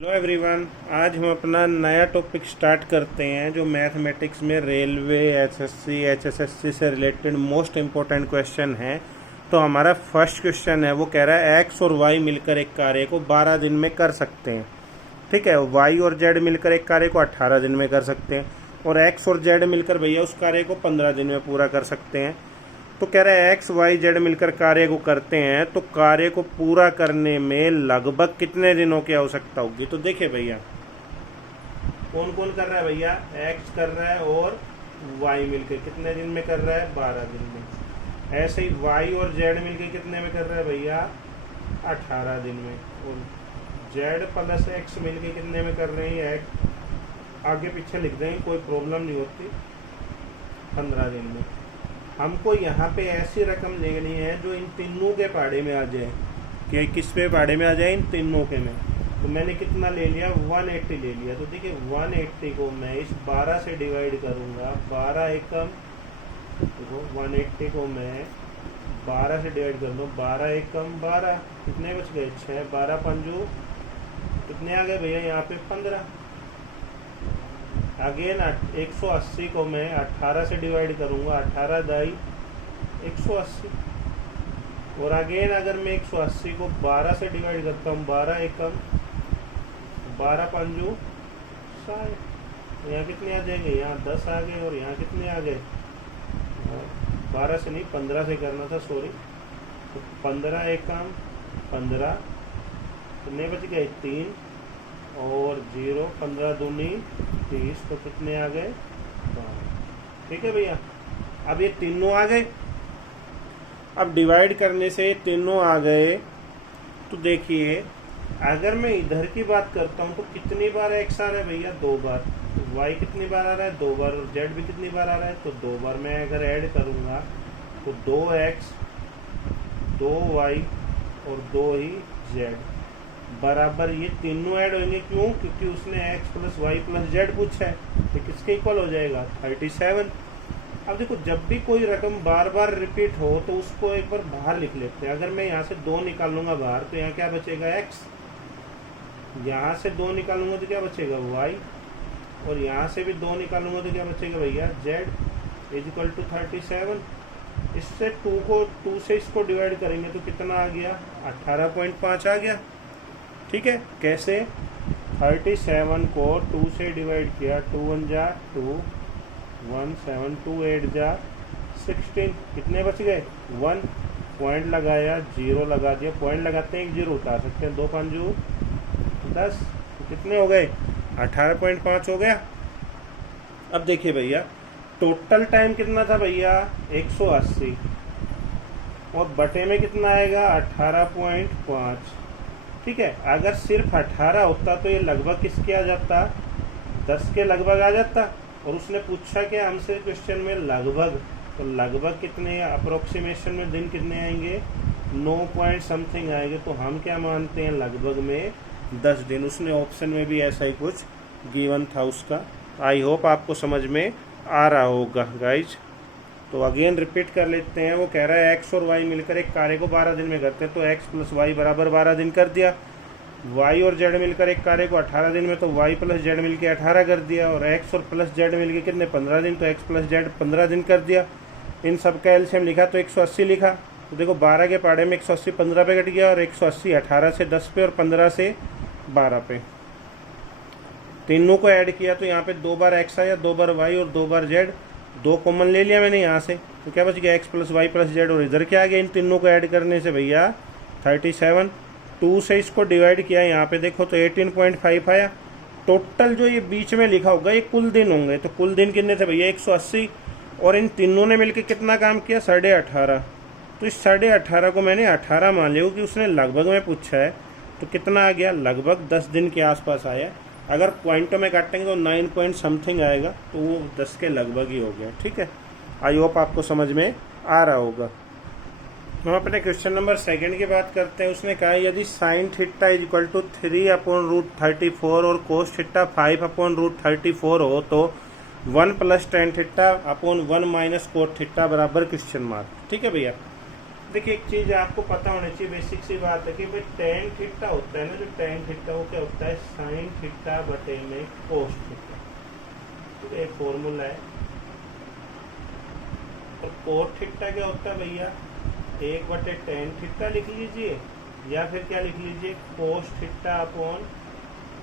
Hello everyone, आज हम अपना नया टॉपिक स्टार्ट करते हैं जो मैथमेटिक्स में रेलवे एसएससी एचएसएससी से रिलेटेड मोस्ट इम्पोर्टेंट क्वेश्चन है। तो हमारा फर्स्ट क्वेश्चन है, वो कह रहा है एक्स और वाई मिलकर एक कार्य को 12 दिन में कर सकते हैं। ठीक है, वाई और जेड मिलकर एक कार्य को 18 दिन में कर सकते हैं और एक्स और जेड मिलकर भैया उस कार्य को 15 दिन में पूरा कर सकते हैं। तो कह रहा है एक्स वाई जेड मिलकर कार्य को करते हैं तो कार्य को पूरा करने में लगभग कितने दिनों की आवश्यकता होगी। तो देखिए भैया, कौन कौन कर रहा है भैया, एक्स कर रहा है और वाई मिलकर कितने दिन में कर रहा है, 12 दिन में। ऐसे ही वाई और जेड मिलकर कितने में कर रहा है भैया, 18 दिन में। और जेड प्लस एक्स मिलकर कितने में कर रहे हैं, एक्स आगे पीछे लिख देंगे, कोई प्रॉब्लम नहीं होती, 15 दिन में। हमको यहाँ पे ऐसी रकम लेनी है जो इन तीनों के पाड़े में आ जाए, कि किस पे पाड़े में आ जाए, इन तीनों के में। तो मैंने कितना ले लिया, 180 ले लिया। तो देखिए 180 को मैं इस 12 से डिवाइड करूँगा, 12 एकम, देखो 180 को मैं 12 से डिवाइड कर दूँ, 12 एकम 12, कितने बच गए, 6, 12 पंजू कितने आ गए भैया यहाँ पे, 15। अगेन 180 को मैं 18 से डिवाइड करूंगा, 18 दाई 180। और अगेन अगर मैं 180 को 12 से डिवाइड करता हूँ, 12 एकम 12 पंजू 60। तो यहाँ कितने आ जाएंगे, यहाँ 10 आ गए और यहाँ कितने आ गए, 12 से नहीं 15 से करना था, सॉरी। तो 15 एकम 15, कितने बच गए, 3 और 0, 15 दूनी 30, तो कितने आ गए, 5। ठीक है भैया, अब ये तीनों आ गए। अब डिवाइड करने से तीनों आ गए। तो देखिए अगर मैं इधर की बात करता हूँ तो कितनी बार एक्स आ रहा है भैया, 2 बार। वाई कितनी बार आ रहा है, 2 बार। और जेड भी कितनी बार आ रहा है, तो 2 बार। मैं अगर ऐड करूँगा तो 2x 2y और 2 ही जेड बराबर, ये तीनों ऐड होंगे। क्यों, क्योंकि उसने x plus Y plus Z पूछा है। तो किसके इक्वल हो जाएगा, 37। अब देखो, जब भी कोई रकम बार बार रिपीट हो तो उसको एक बार बाहर लिख लेते हैं। अगर मैं यहाँ से 2 निकालूंगा बाहर तो यहाँ क्या बचेगा, x। यहाँ से 2 निकालूंगा तो क्या बचेगा, y। और यहाँ से भी 2 निकालूंगा तो क्या बचेगा भैया, z इज इक्वल टू 37। इससे 2 से इसको डिवाइड करेंगे तो कितना आ गया, 18.5 आ गया। ठीक है, कैसे, 37 को 2 से डिवाइड किया, 2 1 जा 2, 1 7 2 8 जा 16, कितने बच गए, 1। पॉइंट लगाया, 0 लगा दिया। पॉइंट लगाते हैं, एक 0 उतार सकते हैं, 2 पंजू 10, तो कितने हो गए, 18.5 हो गया। अब देखिए भैया, टोटल टाइम कितना था भैया, 180, और बटे में कितना आएगा, 18.5। ठीक है, अगर सिर्फ 18 होता तो ये लगभग किसके आ जाता, 10 के लगभग आ जाता। और उसने पूछा कि हमसे क्वेश्चन में लगभग, तो लगभग कितने, अप्रोक्सीमेशन में दिन कितने आएंगे, 9 पॉइंट समथिंग आएंगे। तो हम क्या मानते हैं, लगभग में 10 दिन। उसने ऑप्शन में भी ऐसा ही कुछ गिवन था उसका। आई होप आपको समझ में आ रहा होगा गाइज। तो अगेन रिपीट कर लेते हैं। वो कह रहा है एक्स और वाई मिलकर एक कार्य को 12 दिन में करते हैं, तो एक्स प्लस वाई बराबर 12 दिन कर दिया। वाई और जेड मिलकर एक कार्य को 18 दिन में, तो वाई प्लस जेड मिलकर 18 कर दिया। और एक्स और प्लस जेड मिलकर कितने, 15 दिन, तो एक्स प्लस जेड 15 दिन कर दिया। इन सब का एलसीएम लिखा तो 180 लिखा। तो देखो 12 के पाड़े में 180 15 पे कट गया, और 180 18 से 10 पे और 15 से 12 पे। तीनों को ऐड किया तो यहाँ पे 2 बार एक्स आया, 2 बार वाई और 2 बार जेड। 2 कॉमन ले लिया मैंने यहाँ से, तो क्या बच गया, X plus Y plus Z. और इधर क्या आ गया, इन तीनों को ऐड करने से भैया 37। 2 से इसको डिवाइड किया, यहाँ पे देखो तो 18.5 आया। टोटल जो ये बीच में लिखा होगा ये कुल दिन होंगे। तो कुल दिन कितने थे भैया, 180। और इन तीनों ने मिलकर कितना काम किया, 18.5। तो इस 18.5 को मैंने 18 मान लिया क्योंकि उसने लगभग में पूछा है। तो कितना आ गया, लगभग 10 दिन के आसपास आया। अगर पॉइंटों में काटेंगे तो 9 पॉइंट समथिंग आएगा, तो वो 10 के लगभग ही हो गया। ठीक है, आई होप आपको समझ में आ रहा होगा। हम अपने क्वेश्चन नंबर 2 की बात करते हैं। उसने कहा यदि sine theta is equal to 3/√34 और कोस थीटा 5/√34 हो तो 1 + tan theta upon 1 - cot theta बराबर क्वेश्चन मार्क। ठीक है भैया, देखिए एक चीज आपको पता होनी चाहिए, बेसिक सी बात है कि भाई टेन थीटा होता है ना, जो टेन थीटा वो क्या होता है, साइन थीटा बटे में कोस थीटा। तो एक फॉर्मूला है। और कोट थीटा क्या होता है भैया, 1/tan थीटा लिख लीजिए, या फिर क्या लिख लीजिए, cos theta upon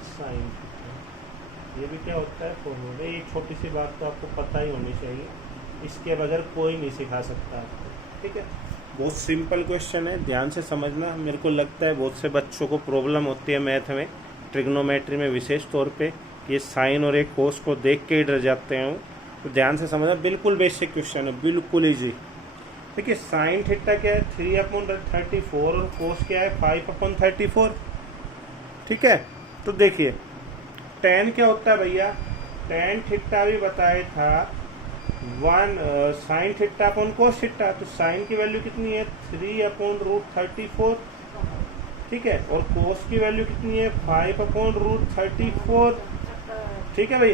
sine theta. ये भी क्या होता है, फॉर्मूला। ये छोटी सी बात तो आपको पता ही होनी चाहिए, इसके बगैर कोई नहीं सिखा सकता आपको, ठीक है। बहुत सिंपल क्वेश्चन है, ध्यान से समझना। मेरे को लगता है बहुत से बच्चों को प्रॉब्लम होती है मैथ में, ट्रिग्नोमेट्री में विशेष तौर पे, ये साइन और एक कोस को देख के ही डर जाते हैं। तो ध्यान से समझना, बिल्कुल बेसिक क्वेश्चन है, बिल्कुल ईजी। देखिए साइन थीटा क्या है, 3/34, और कोस क्या है, 5/34, ठीक है। तो देखिए टेन क्या होता है भैया, टेन थीटा भी बताया था 1 sine theta upon cos theta. तो साइन की वैल्यू कितनी है, 3/√34, ठीक है। और कोस की वैल्यू कितनी है, 5/√34, ठीक है भाई।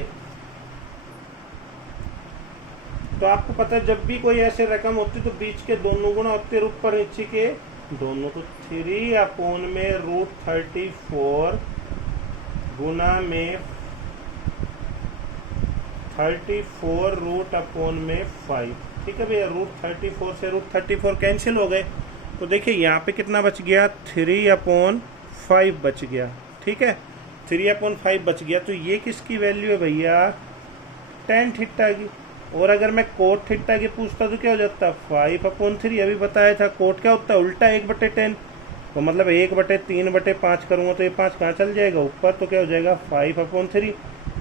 तो आपको पता है जब भी कोई ऐसे रकम होती तो बीच के दोनों गुना होते हैं, ऊपर नीचे के दोनों। तो 3/√34 गुना में 34√/5, ठीक है भैया। √34 से √34 कैंसिल हो गए। तो देखिए यहाँ पे कितना बच गया, 3/5 बच गया, ठीक है। 3/5 बच गया। तो ये किसकी वैल्यू है भैया, टेन थीटा की। और अगर मैं कोट थीटा की पूछता तो क्या हो जाता, 5/3। अभी बताया था कोट क्या होता है, उल्टा 1/10। तो मतलब 1/3/5 करूँगा तो ये 5 कहाँ चल जाएगा ऊपर, तो क्या हो जाएगा 5/3।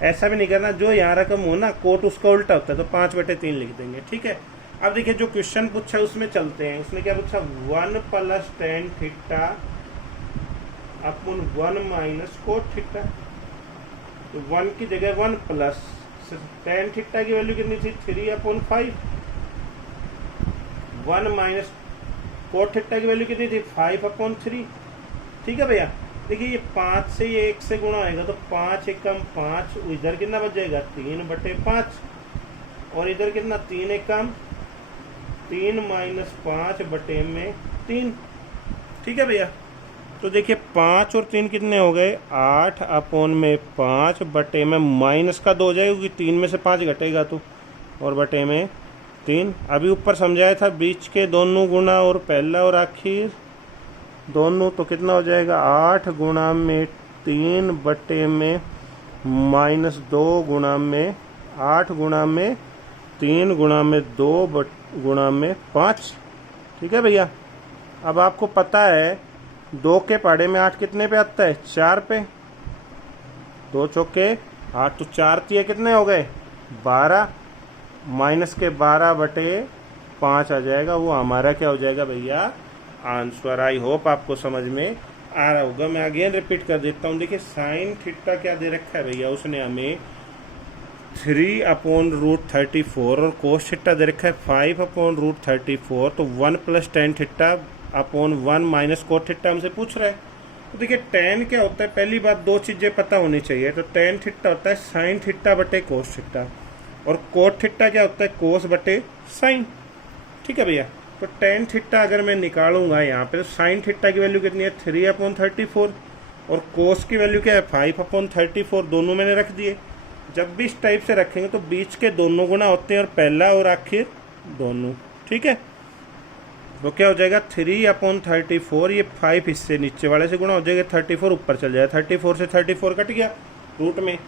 ऐसा भी नहीं करना, जो यहाँ रकम हो ना कोट उसका उल्टा होता है, तो 5/3 लिख देंगे, ठीक है। अब देखिए जो क्वेश्चन पूछा है उसमें चलते हैं। उसने क्या पूछा, 1 + tan theta upon 1 - cot theta. तो 1 की जगह 1 प्लस tan थीटा की वैल्यू कितनी थी, 3/5। 1 - कोट थीटा की वैल्यू कितनी थी, 5/3, ठीक है भैया। देखिए ये 5 से ये 1 से गुणा होगा तो 5 एकम 5, इधर कितना बच जाएगा, 3/5। और इधर कितना, 3 एकम 3 - 5/3, ठीक है भैया। तो देखिए 5 और 3 कितने हो गए, 8/5 बटे में माइनस का 2 हो जाएगा, क्योंकि 3 में से 5 घटेगा तो, और बटे में 3। अभी ऊपर समझाया था बीच के दोनों गुना और पहला और आखिर दोनों, तो कितना हो जाएगा, 8 गुणा में 3 बटे में -2 गुणा में 8 गुणा में 3 गुणा में 2 गुणा में 5, ठीक है भैया। अब आपको पता है 2 के पहाड़े में 8 कितने पे आता है, 4 पे। 2 चौके 8, तो 4 तिये कितने हो गए, 12, माइनस के 12/5 आ जाएगा। वो हमारा क्या हो जाएगा भैया, आंसर। आई होप आपको समझ में आ रहा होगा। मैं अगेन रिपीट कर देता हूँ। देखिए साइन थीटा क्या दे रखा है भैया, उसने हमें 3/√34, और कोस थीटा दे रखा है 5/√34। तो 1 + tan theta upon 1 - cot theta हमसे पूछ रहा है। तो देखिए tan क्या होता है, पहली बात 2 चीज़ें पता होनी चाहिए। तो tan थीटा होता है साइन थीटा बटे कोस थीटा, और कोट थीटा क्या होता है, कोस बटे साइन, ठीक है भैया। तो tan थीटा अगर मैं निकालूंगा यहाँ पे, तो साइन थीटा की वैल्यू कितनी है, 3/34, और कोस की वैल्यू क्या है, 5/34। दोनों मैंने रख दिए। जब भी इस टाइप से रखेंगे तो बीच के दोनों गुना होते हैं, और पहला और आखिर दोनों, ठीक है। तो क्या हो जाएगा, 3/34, ये 5 इससे नीचे वाले से गुणा हो जाएगा, 34 ऊपर चल जाएगा, 34 से 34 कट गया रूट में।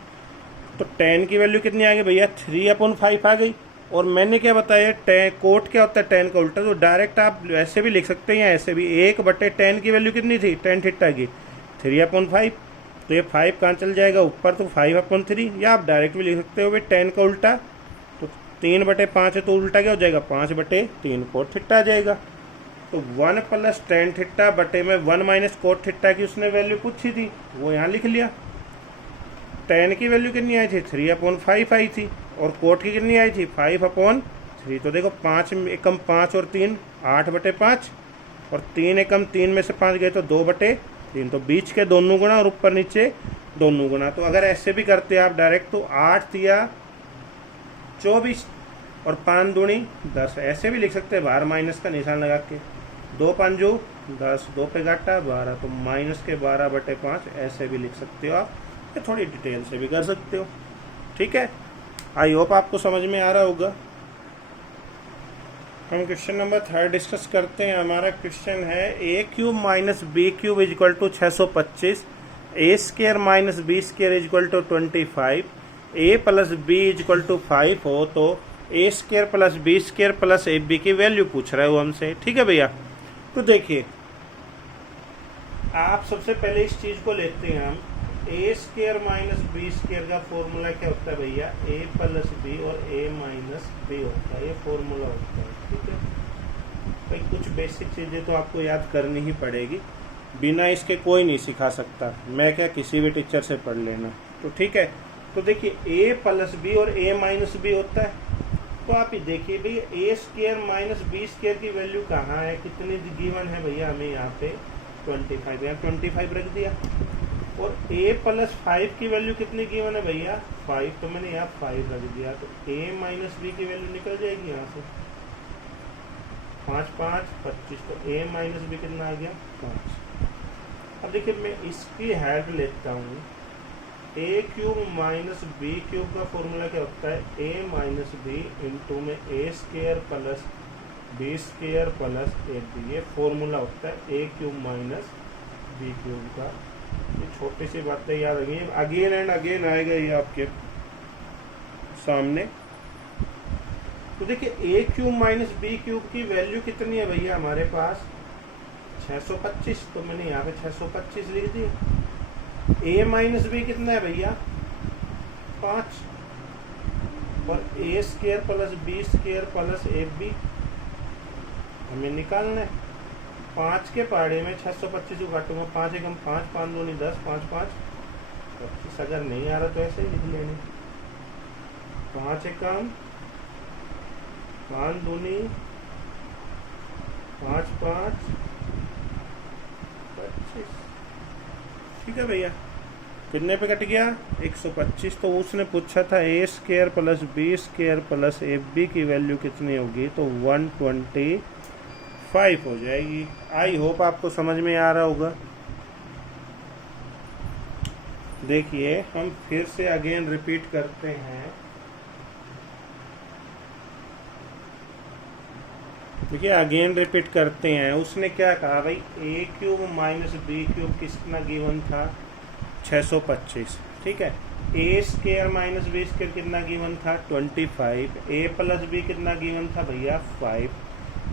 तो tan की वैल्यू कितनी आ गई भैया, 3/5 आ गई। और मैंने क्या बताया, कोट क्या होता है, tan का उल्टा। तो डायरेक्ट आप ऐसे भी लिख सकते हैं या ऐसे भी, 1/tan की वैल्यू कितनी थी, tan थीटा की 3/5। तो ये 5 कहाँ चल जाएगा ऊपर, तो 5/3। या आप डायरेक्ट भी लिख सकते हो भाई tan का उल्टा। तो 3/5 है तो उल्टा क्या हो जाएगा, 5/3 कोट थीटा आ जाएगा। तो 1 + tan थीटा बटे में 1 - कोट थीटा की उसने वैल्यू पूछी थी, वो यहाँ लिख लिया। tan की वैल्यू कितनी आई थी, 3/5 आई थी, और कोट की कितनी आई थी, 5/3। तो देखो 5 एकम 5 और 3 8/5, और 3 एकम 3 में से 5 गए तो 2/3। तो बीच के दोनों गुना और ऊपर नीचे दोनों गुना। तो अगर ऐसे भी करते आप डायरेक्ट, तो 8 तिया 24 और 5 दूनी 10, ऐसे भी लिख सकते हैं बाहर माइनस का निशान लगा के। 2 पंजो 10, 2 पे घाटा 12, तो -12/5 ऐसे भी लिख सकते हो आप, या थोड़ी डिटेल से भी कर सकते हो। ठीक है, आई होप आपको समझ में आ रहा होगा। हम क्वेश्चन नंबर 3 डिस्कस करते हैं। हमारा क्वेश्चन है a³ - b³ equal to 625, a² - b² equal to 25, a + b equal to 5 हो तो a² + b² + ab की वैल्यू पूछ रहे हो हमसे। ठीक है भैया, तो देखिए आप सबसे पहले इस चीज को लेते हैं हम, a² - b² का फॉर्मूला क्या होता है भैया, a + b और a - b होता है, ये फॉर्मूला होता है। ठीक है भाई, कुछ बेसिक चीजें तो आपको याद करनी ही पड़ेगी, बिना इसके कोई नहीं सिखा सकता, मैं क्या किसी भी टीचर से पढ़ लेना। तो ठीक है, तो देखिए a + b और a - b होता है, तो आप ये देखिए भैया a² - b² की वैल्यू कहाँ है, कितनी गिवन है भैया हमें यहाँ पे 25, यहाँ 25 रख दिया, और a + 5 की वैल्यू कितनी गिवन है भैया 5, तो मैंने यहाँ 5 रख दिया, तो a - b की वैल्यू निकल जाएगी यहाँ से 5 5 25, तो a - b कितना आ गया 5। अब देखिए मैं इसकी हेल्प लेता हूँ, a³ - b³ का फॉर्मूला क्या होता है, a - b इंटू में a² + b² + ab, ये फॉर्मूला होता है a³ - b³ का। ये छोटी सी बातें याद रखिए, अगेन एंड अगेन आएगा ये आपके सामने। तो देखिए a³ - b³ की वैल्यू कितनी है भैया हमारे पास 625, तो मैंने यहाँ पे 625 लिख दी। a - b कितना है भैया 5, और a² + b² + ab हमें निकालना है। 5 के पहाड़े में 625 को काटूंगा, 5 एकम 5, 5 दूनी 10, 5 5 25, अगर नहीं आ रहा तो ऐसे ही लिख लेंगे, 5 एकम 5 दूनी 5 5 25। ठीक है भैया, कितने पे कट गया 125। तो उसने पूछा था a² + b² + ab की वैल्यू कितनी होगी, तो 125 हो जाएगी। आई होप आपको समझ में आ रहा होगा। देखिए हम फिर से अगेन रिपीट करते हैं। देखिए अगेन रिपीट करते हैं, उसने क्या कहा भाई a³ - b³ कितना गिवन था 625। ठीक है, a² - b² कितना गिवन था 25, a + b कितना गिवन था भैया 5,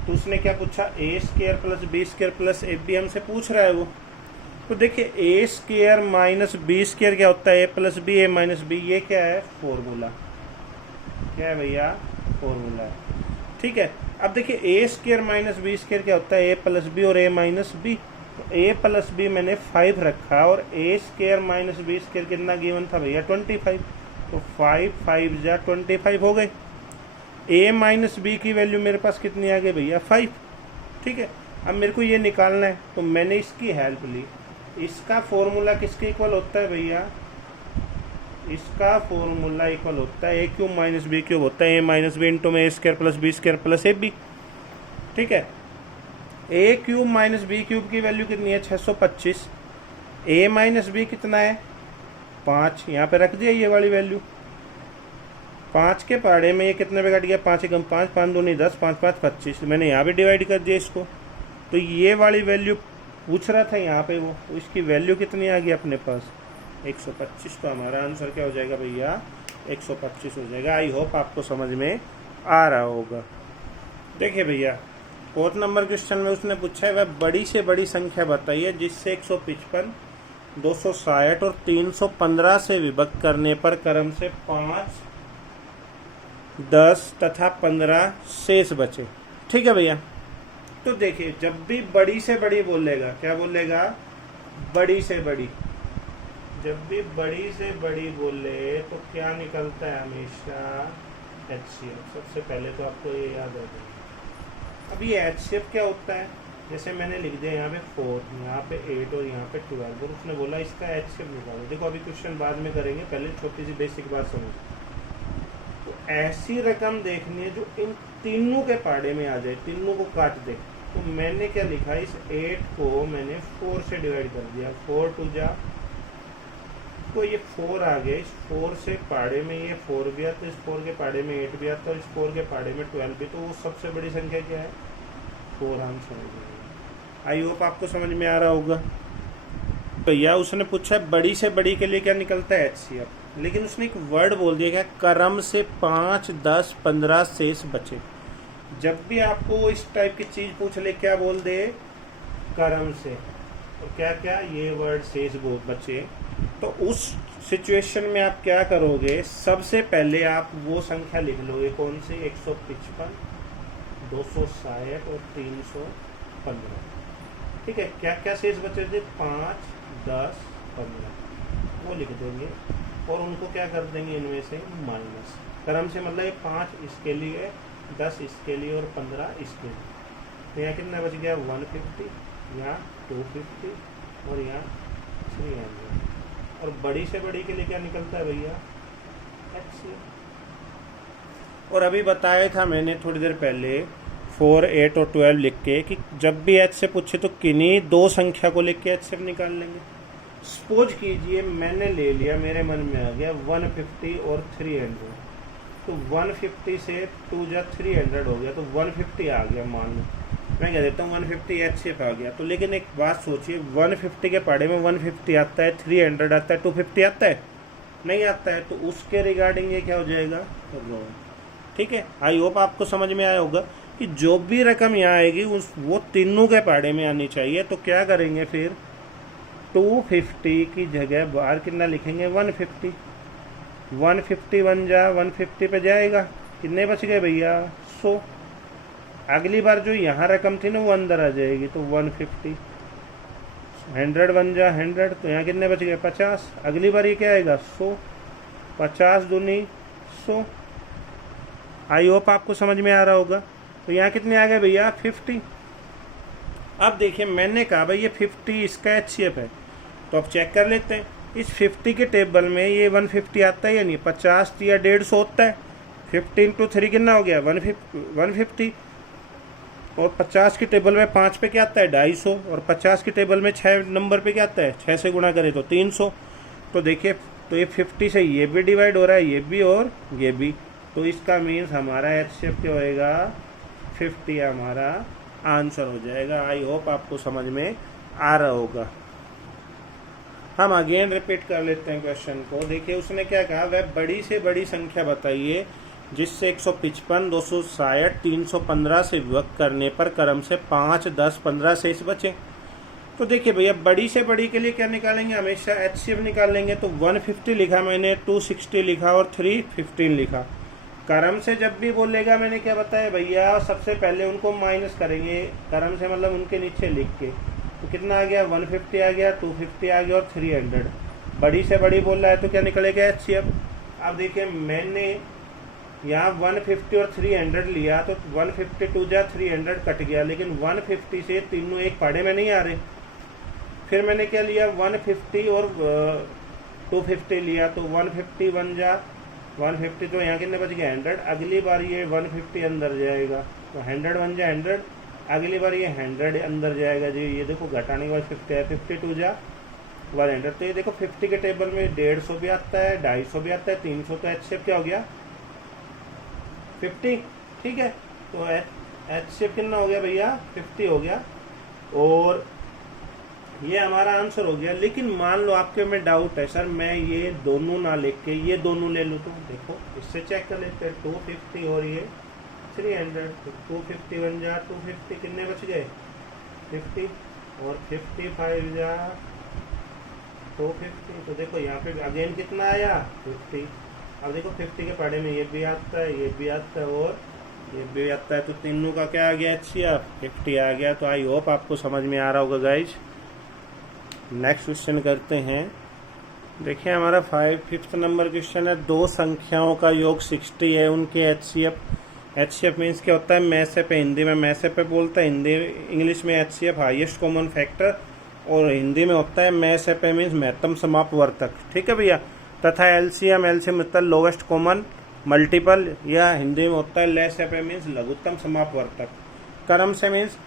तो उसने क्या पूछा a² + b² + ab हमसे पूछ रहा है वो। तो देखिए a² - b² क्या होता है a + b a - b, ये क्या है फॉर्मूला, क्या है भैया फॉर्मूला है। ठीक है, अब देखिए a² - b² क्या होता है a + b और a - b, तो a + b मैंने 5 रखा, और a² - b² कितना गिवन था भैया 25, तो 5 5 जा 25 हो गए। a - b की वैल्यू मेरे पास कितनी आ गई भैया 5। ठीक है, अब मेरे को ये निकालना है, तो मैंने इसकी हेल्प ली। इसका फॉर्मूला किसके इक्वल होता है भैया, इसका फॉर्मूला इक्वल होता है a³ - b³ होता है a - b इंटू में a² + b² + ab। ठीक है, a³ - b³ की वैल्यू कितनी है 625, a - b कितना है 5, यहाँ पे रख दिया ये वाली वैल्यू। 5 के पहाड़े में ये कितने पे कट गया 5 एकम 5, 5 दूनी 10, 5 5 25, मैंने यहाँ भी डिवाइड कर दिया इसको, तो ये वाली वैल्यू पूछ रहा था यहाँ पे वो, तो इसकी वैल्यू कितनी आ गई अपने पास 125। तो हमारा आंसर क्या हो जाएगा भैया 125 हो जाएगा। आई होप आपको समझ में आ रहा होगा। देखिए भैया 4th नंबर क्वेश्चन में उसने पूछा है वह बड़ी से बड़ी संख्या बताइए जिससे 155, 260 और 315 से विभक्त करने पर क्रम से 5, 10 तथा 15 शेष बचे। ठीक है भैया, तो देखिए जब भी बड़ी से बड़ी बोलेगा, क्या बोलेगा बड़ी से बड़ी, जब भी बड़ी से बड़ी बोले तो क्या निकलता है हमेशा HCF। सबसे पहले तो आपको ये याद रखना। अब ये HCF क्या होता है, जैसे मैंने लिख दिया यहाँ पे 4, यहाँ पे 8 और यहाँ पे 12, और उसने बोला इसका HCF निकालो। देखो अभी क्वेश्चन बाद में करेंगे, पहले छोटी सी बेसिक बात समझो। तो ऐसी रकम देखनी है जो इन तीनों के पहाड़े में आ जाए, तीनों को काट दे। तो मैंने क्या लिखा, इस 8 को मैंने 4 से डिवाइड कर दिया। 4 टू जा, तो ये 4 आ गया। इस 4 से पाड़े में ये 4 भी आता है, इस 4 के पाड़े में 8 भी आता है, इस 4 के पाड़े में 12 भी। तो वो सबसे बड़ी संख्या क्या है, 4 आंसर हो जाएगा। आई होप आपको समझ में आ रहा होगा। भैया उसने पूछा बड़ी से बड़ी के लिए क्या निकलता है, HCF, लेकिन उसने एक वर्ड बोल दिया क्या, क्रम से 5, 10, 15 शेष बचे। जब भी आपको इस टाइप की चीज पूछ ले, क्या बोल दे, क्रम से, तो क्या क्या ये वर्ड शेष बोल बचे। तो उस सिचुएशन में आप क्या करोगे, सबसे पहले आप वो संख्या लिख लोगे, कौन सी, 155, 260 और 315। ठीक है, क्या क्या शेष बचे थे, 5, 10, 15, वो लिख देंगे और उनको क्या कर देंगे, इनमें से माइनस। क्रम से मतलब ये 5 इसके लिए, 10 इसके लिए और 15 इसके लिए। तो यहाँ कितना बच गया, 150, यहाँ 250 और यहाँ 300। और बड़ी से बड़ी के लिए क्या निकलता है भैया, HCF। और अभी बताया था मैंने थोड़ी देर पहले 4, 8 और 12 लिख के कि जब भी H से पूछे तो किन्हीं दो संख्या को लिख के HCF निकाल लेंगे। सपोज कीजिए मैंने ले लिया, मेरे मन में आ गया 150 और 300, तो 150 से 2 जा 300 हो गया, तो 150 आ गया। मान लो मैं कह देता हूँ 150 HCF आ गया। तो लेकिन एक बात सोचिए, 150 के पाड़े में 150 आता है, 300 आता है, 250 आता है, नहीं आता है, तो उसके रिगार्डिंग ये क्या हो जाएगा, रॉन्ग। ठीक है, आई होप आपको समझ में आया होगा कि जो भी रकम यहाँ आएगी वो तीनों के पाड़े में आनी चाहिए। तो क्या करेंगे फिर, 250 की जगह बाहर कितना लिखेंगे, 150। 150 बन जा 150 पे जाएगा, कितने बच गए भैया, 100। अगली बार जो यहाँ रकम थी ना वो अंदर आ जाएगी, तो 150। 100 बन जा 100, तो यहाँ कितने बच गए, 50। अगली बार ये क्या आएगा, 100। 50 दूनी 100। आई होप आपको समझ में आ रहा होगा। तो यहाँ कितने आ गए भैया, 50। अब देखिए मैंने कहा भाई ये 50 इसका HCF है, तो अब चेक कर लेते हैं। इस 50 के टेबल में ये 150 आता है या नहीं, 50 या 150 होता है। 15 × 3 कितना हो गया, 150। और 50 की टेबल में 5 पे क्या आता है, 250। और 50 की टेबल में 6 नंबर पे क्या आता है, 6 से गुणा करें तो 300। तो देखिए, तो ये 50 से ये भी डिवाइड हो रहा है, ये भी और ये भी। तो इसका मीन्स हमारा HCF क्या होएगा, 50 हमारा आंसर हो जाएगा। आई होप आपको समझ में आ रहा होगा। हम अगेन रिपीट कर लेते हैं क्वेश्चन को। देखिए उसने क्या कहा, वह बड़ी से बड़ी संख्या बताइए जिससे 155, 260, 315 से विभक्त करने पर क्रम से 5, 10, 15 शेष बचे। तो देखिए भैया बड़ी से बड़ी के लिए क्या निकालेंगे, हमेशा HCF निकालेंगे। तो 150 लिखा मैंने, 260 लिखा और 315 लिखा। क्रम से जब भी बोलेगा मैंने क्या बताया भैया, सबसे पहले उनको माइनस करेंगे, क्रम से मतलब उनके नीचे लिख के। तो कितना आ गया, 150 आ गया, 250 आ गया और 300। बड़ी से बड़ी बोल रहा है तो क्या निकलेगा, HCF। अब देखिए मैंने यहाँ 150 और 300 लिया, तो 150 2 जा 300 कट गया, लेकिन 150 से तीनों एक पाड़े में नहीं आ रहे। फिर मैंने क्या लिया, 150 और 250 लिया, तो 150 बन जा 150, तो यहाँ कितने बच गए, 100। अगली बार ये 150 अंदर जाएगा, तो 100 बन जा 100। अगली बार ये 100 अंदर जाएगा जी। ये देखो घटाने के बाद 50 है, 50 2 जा 100। तो ये देखो 50 के टेबल में 150 भी आता है, 250 भी आता है, 300। तो HCF क्या हो गया, 50। ठीक है, तो HCF कितना हो गया भैया, 50 हो गया। और ये हमारा आंसर हो गया। लेकिन मान लो आपके में डाउट है, सर मैं ये दोनों ना लिख के ये दोनों ले लूँ, तो देखो इससे चेक कर लेते हैं। 250 और ये 300, तो 250 बन जा 250, कितने बच गए, 50। और 55 जा 250। तो देखो यहाँ पे अगेन कितना आया, 50। अब देखो 50 के पाड़े में ये भी आता है, ये भी आता है और ये भी आता है, तो तीनों का क्या आ गया, HCF 50 आ गया। तो आई होप आपको समझ में आ रहा होगा गाइज। नेक्स्ट क्वेश्चन करते हैं। देखिए हमारा 5th नंबर क्वेश्चन है, दो संख्याओं का योग 60 है, उनके HCF मीन्स क्या होता है, मैसेप है, हिंदी में मैसेप बोलता है, हिंदी इंग्लिश में HCF हाईएस्ट कॉमन फैक्टर, और हिंदी में होता है मैसेप मीन्स महत्तम समापवर्तक। ठीक है भैया। तथा LCM मतलब लोवेस्ट कॉमन मल्टीपल, या हिंदी में होता है लेस एफ मीन्स लघुत्तम समापवर्तक। क्रम से मीन्स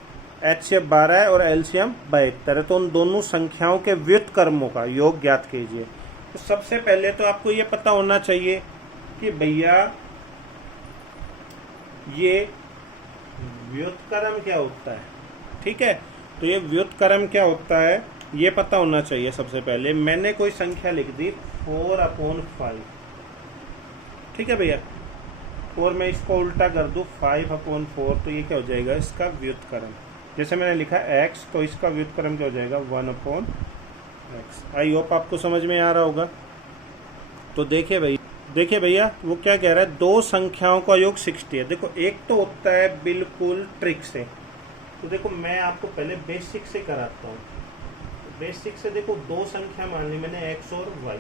HCF 12 है और LCM 72 है, तो उन दोनों संख्याओं के व्युत्क्रमों का योग ज्ञात कीजिए। तो सबसे पहले तो आपको ये पता होना चाहिए कि भैया ये व्युत्क्रम क्या होता है। ठीक है, तो ये व्युत्क्रम क्या होता है ये पता होना चाहिए। सबसे पहले मैंने कोई संख्या लिख दी 4/5, ठीक है भैया, और मैं इसको उल्टा कर दूं 5/4, तो ये क्या हो जाएगा इसका व्युत्क्रम। जैसे मैंने लिखा x, तो इसका व्युत्क्रम क्या हो जाएगा 1/x। आई होप आपको समझ में आ रहा होगा। तो देखिए भैया वो क्या कह रहा है, दो संख्याओं का योग 60 है। देखो एक तो होता है बिल्कुल ट्रिक से, तो देखो मैं आपको पहले बेसिक से कराता हूँ। बेसिक से देखो दो संख्या मान ली मैंने x और y,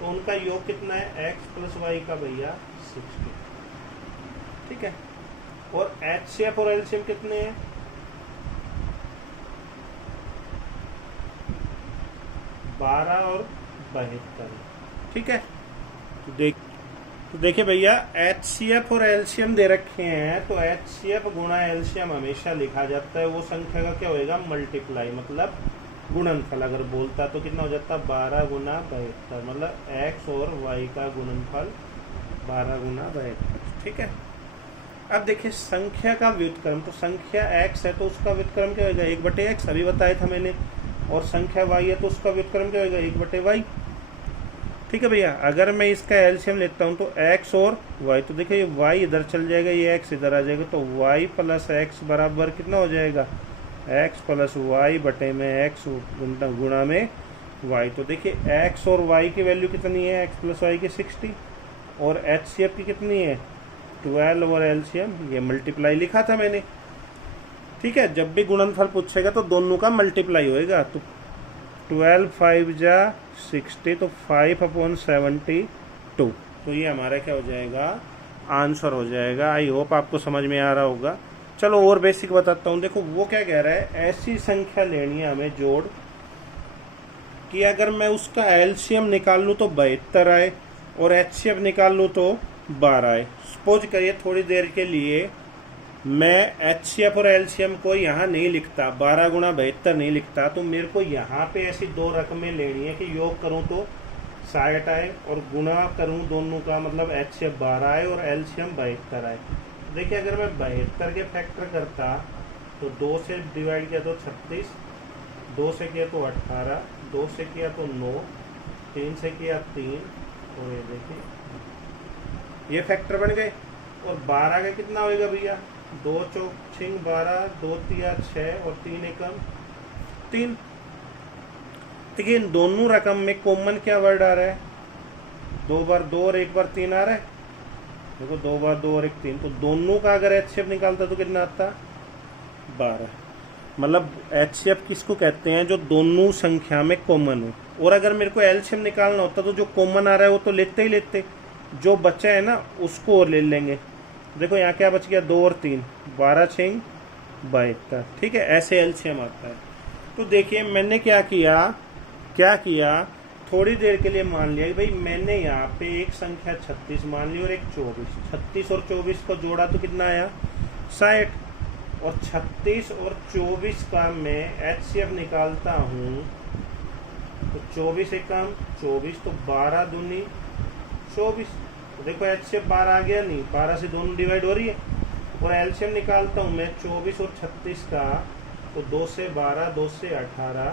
तो उनका योग कितना है x प्लस y का भैया 60, ठीक है। और HCF और LCM कितने हैं 12 और 72, ठीक है। तो देखिए भैया HCF और LCM दे रखे हैं, तो HCF गुणा LCM हमेशा लिखा जाता है, वो संख्या का क्या होएगा मल्टीप्लाई, मतलब गुणनफल। अगर बोलता तो कितना हो जाता 12 गुना 72, मतलब x और y का गुणनफल 12 गुना 72, ठीक है। अब देखिए संख्या का व्युत्क्रम, तो संख्या x है तो उसका व्युत्क्रम क्या होगा 1/x, अभी बताया था मैंने। और संख्या y है तो उसका व्युत्क्रम क्या होगा 1/y, ठीक है भैया। अगर मैं इसका एलसीएम लेता हूँ तो x और y, तो देखिए ये y इधर चल जाएगा, ये x इधर आ जाएगा, तो y प्लस x बराबर कितना हो जाएगा x प्लस वाई बटे में x गुणा में y। तो देखिए x और y की वैल्यू कितनी है x प्लस वाई की 60, और HCF की कितनी है 12 और LCM ये मल्टीप्लाई लिखा था मैंने, ठीक है। जब भी गुणनफल पूछेगा तो दोनों का मल्टीप्लाई होएगा, तो 12 5 जा 60, तो 5/72, तो ये हमारा क्या हो जाएगा आंसर हो जाएगा। आई होप आपको समझ में आ रहा होगा। चलो और बेसिक बताता हूँ। देखो वो क्या कह रहा है, ऐसी संख्या लेनी है हमें जोड़ कि अगर मैं उसका एलसीएम निकाल लूँ तो 72 आए और HCF निकाल लूँ तो 12 आए। सपोज करिए थोड़ी देर के लिए मैं HCF और LCM को यहाँ नहीं लिखता, 12 गुणा 72 नहीं लिखता, तो मेरे को यहाँ पे ऐसी दो रकमें लेनी है कि योग करूँ तो 60 आए और गुणा करूँ दोनों का, मतलब HCF 12 आए और LCM 72 आए। देखिए अगर मैं 72 के फैक्टर करता तो 2 से डिवाइड किया तो 36, 2 से किया तो 18, 2 से किया तो 9, 3 से किया 3, और ये देखिए ये फैक्टर बन गए। और 12 का कितना होएगा भैया 2 चौक 12, 2 तिया 6 और 3 एकम 3। देखिए इन दोनों रकम में कॉमन क्या वर्ड आ रहा है, 2 बार 2 और 1 बार 3 आ रहा है। देखो 2 बार 2 और 1 3, तो दोनों का अगर HCF निकालता तो कितना आता 12। मतलब HCF किसको कहते हैं जो दोनों संख्या में कॉमन हो। और अगर मेरे को LCM निकालना होता तो जो कॉमन आ रहा है वो तो लेते ही लेते, जो बचा है ना उसको और ले लेंगे। देखो यहाँ क्या बच गया 2 और 3, 12 6 72, ठीक है। ऐसे LCM आता है। तो देखिए मैंने क्या किया थोड़ी देर के लिए मान लिया कि भाई मैंने यहाँ पे एक संख्या 36 मान ली और एक 24, 36 और 24 को जोड़ा तो कितना आया 60, और 36 और 24 का मैं HCF निकालता हूँ तो 24 एकम 24, तो 12 दूनी 24। तो देखो HCF 12 आ गया, नहीं 12 से दोनों डिवाइड हो रही है। और LCM निकालता हूँ मैं 24 और 36 का, तो 2 से 12, 2 से 18,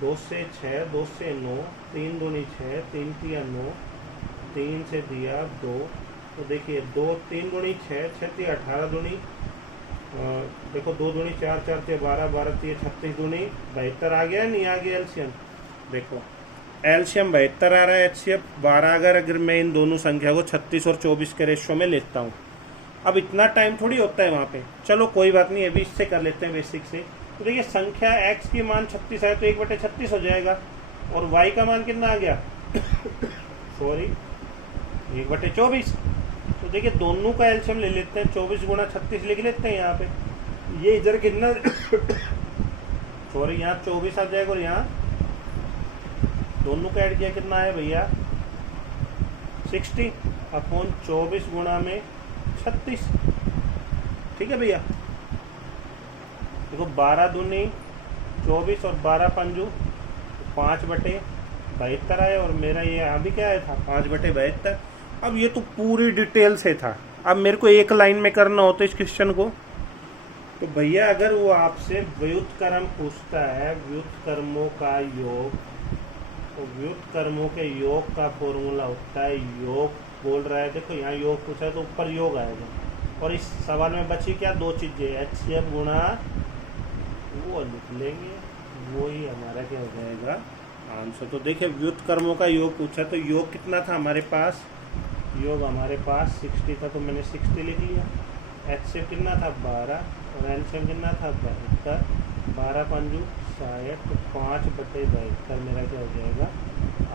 2 से 6, 2 से 9, 3 दूनी 6, 3 तिया 9, 3 से दिया 2, तो देखिए 2 3 दूनी 6, 6 तिया 18 दूनी, देखो 2 दूनी 4, 4 तिया 12, 12 तिया 36 दूनी 72 आ गया, नहीं आ गया LCM। देखो LCM 72 आ रहा है, HCF 12। अगर मैं इन दोनों संख्या को 36 और 24 के रेशो में लेता हूँ, अब इतना टाइम थोड़ी होता है वहाँ पे, चलो कोई बात नहीं, अभी इससे कर लेते हैं बेसिक से। तो देखिए संख्या x की मान 36 है तो 1/36 हो जाएगा, और y का मान कितना आ गया सॉरी 1/24। तो देखिए दोनों का एलसीएम ले लेते हैं, 24 गुणा 36 लिख लेते हैं यहाँ पे। ये इधर कितना सॉरी यहाँ 24 आ जाएगा, और यहाँ दोनों का ऐड किया कितना है भैया 60/24 गुणा में 36, ठीक है भैया। देखो 12 दूनी 24 और 12 पंजू 5/72 आया, और मेरा ये अभी क्या आया था 5/72। अब ये तो पूरी डिटेल से था। अब मेरे को एक लाइन में करना होता इस क्वेश्चन को, तो भैया अगर वो आपसे व्युत्क्रम पूछता है, व्युत्क्रमों का योग, तो व्युत्क्रमों के योग का फॉर्मूला होता है योग। बोल रहा है देखो यहाँ योग पूछा है तो ऊपर योग आएगा, और इस सवाल में बची क्या, दो चीजें, HCF गुणा, वो लिख लेंगे, वो ही हमारा क्या हो जाएगा आंसर। तो देखिए व्युत्क्रमों का योग पूछा, तो योग कितना था हमारे पास, योग हमारे पास 60 था, तो मैंने 60 लिख लिया। HCF कितना था 12, और LCM कितना था 72, 12 पंजू 60, तो 5/72 मेरा क्या हो जाएगा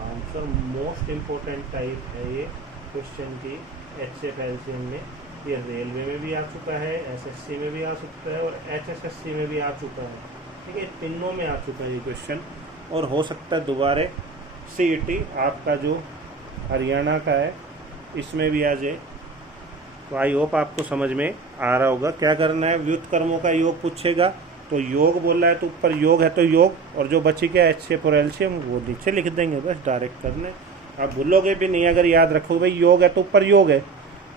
आंसर। मोस्ट इम्पोर्टेंट टाइप है ये क्वेश्चन की HCF LCM में। ये रेलवे में भी आ चुका है, SSC में भी आ सकता है, और HSSC में भी आ चुका है। ठीक है, तीनों में आ चुका है ये क्वेश्चन, और हो सकता है दोबारा CET आपका जो हरियाणा का है इसमें भी आ जाए। तो आई होप आपको समझ में आ रहा होगा। क्या करना है, व्युत्क्रमों का योग पूछेगा तो योग बोला है तो ऊपर योग है तो योग, और जो बची क्या HCF और LCM वो नीचे लिख देंगे, बस डायरेक्ट करने। आप भूलोगे भी नहीं, अगर याद रखोगे भाई योग है तो ऊपर योग है।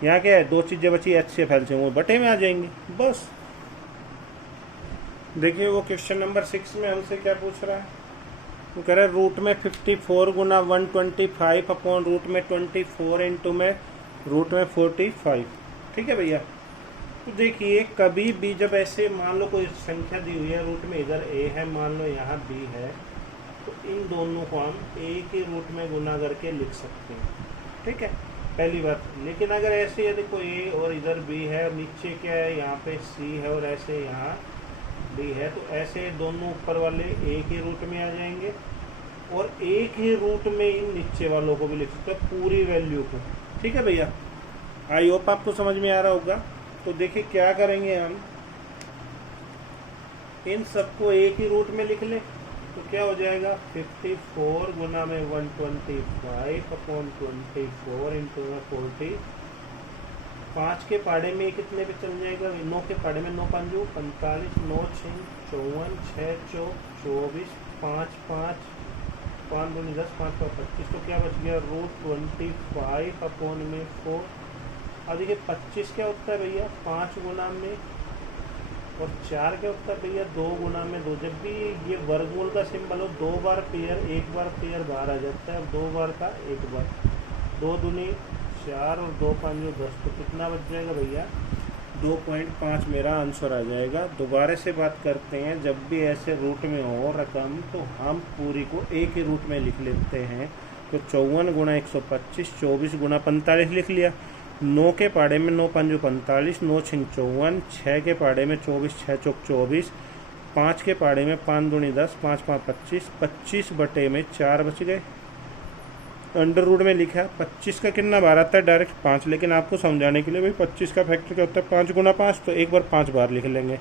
यहाँ क्या है, दो चीज़ें बची HCF LCM, वो बटे में आ जाएंगी बस। देखिए वो क्वेश्चन नंबर 6 में हमसे क्या पूछ रहा है, वो कह रहा है रूट में 54 गुना 125 अपॉन रूट में 24 इंटू में रूट में 45। ठीक है भैया, तो देखिए कभी भी जब ऐसे मान लो कोई संख्या दी हुई है रूट में, इधर a है मान लो यहाँ b है, तो इन दोनों को हम a के रूट में गुना करके लिख सकते हैं। ठीक है, पहली बात। लेकिन अगर ऐसे है देखो a और इधर b है, और नीचे क्या है यहाँ पे c है, और ऐसे यहाँ b है, तो ऐसे दोनों ऊपर वाले a के रूट में आ जाएंगे, और a के रूट में इन नीचे वालों को भी लिख सकते हैं, पूरी वैल्यू को। ठीक है भैया, आई होप आपको समझ में आ रहा होगा। तो देखिए क्या करेंगे हम, इन सबको एक ही रूट में लिख लें, तो क्या हो जाएगा 54 गुना में 125 अपॉन 24 इंटू में 40। 5 के पाड़े में कितने पे चल जाएगा, 9 के पाड़े में 9 पंजू 45, 9 6 54, 6 चौक 24, 5 5 5 दूनी 10, 5 5 25, तो क्या बच गया √25 अपॉन में 4। अब देखिए 25 क्या होता है भैया 5 गुना में, और 4 क्या होता है भैया 2 गुना में 2। जब भी ये वर्गमूल का सिंबल हो, 2 बार पेयर, 1 बार पेयर बाहर आ जाता है, और 2 बार का 1 बार। 2 दूनी 4 और 2 5 10, तो कितना बच जाएगा भैया 2.5 मेरा आंसर आ जाएगा। दोबारा से बात करते हैं, जब भी ऐसे रूट में हो रकम तो हम पूरी को एक ही रूट में लिख लेते हैं। तो 54 गुणा 125, 24 गुणा 45 लिख लिया। 9 के पाड़े में 9 पंजू 45, 9 6 54, 6 के पाड़े में 24, 6 चौक 24, 5 के पाड़े में 5 दूनी 10, 5 5 25, 25 बटे में 4 बच गए। अंडर रूट में लिखा 25 का कितना बार आता है डायरेक्ट 5, लेकिन आपको समझाने के लिए भाई 25 का फैक्टर क्या होता है 5 गुना 5, तो एक बार 5 बार लिख लेंगे।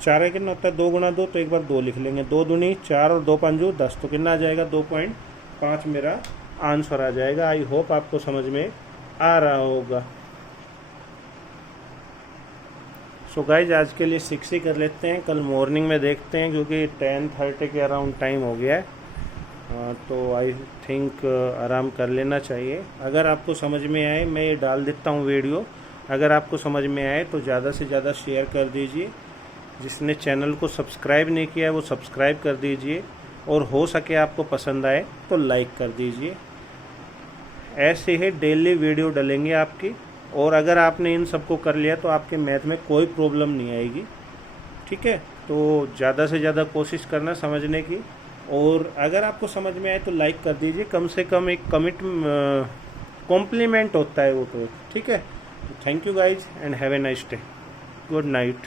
4 का कितना होता है 2 गुना 2, तो एक बार 2 लिख लेंगे। 2 दूनी 4 और 2 पंजू 10, तो कितना आ जाएगा 2.5 मेरा आंसर आ जाएगा। आई होप आपको समझ में आ रहा होगा। सो गाइज आज के लिए 6 ही कर लेते हैं, कल मॉर्निंग में देखते हैं, क्योंकि 10:30 के अराउंड टाइम हो गया है। तो आई थिंक आराम कर लेना चाहिए। अगर आपको समझ में आए, मैं ये डाल देता हूँ वीडियो, अगर आपको समझ में आए तो ज़्यादा से ज़्यादा शेयर कर दीजिए। जिसने चैनल को सब्सक्राइब नहीं किया है वो सब्सक्राइब कर दीजिए, और हो सके आपको पसंद आए तो लाइक कर दीजिए। ऐसे ही डेली वीडियो डलेंगे आपकी, और अगर आपने इन सबको कर लिया तो आपके मैथ में कोई प्रॉब्लम नहीं आएगी। ठीक है, तो ज़्यादा से ज़्यादा कोशिश करना समझने की, और अगर आपको समझ में आए तो लाइक कर दीजिए। कम से कम एक कॉम्प्लीमेंट होता है वो तो। ठीक है, thank you guys and have a nice day, good night.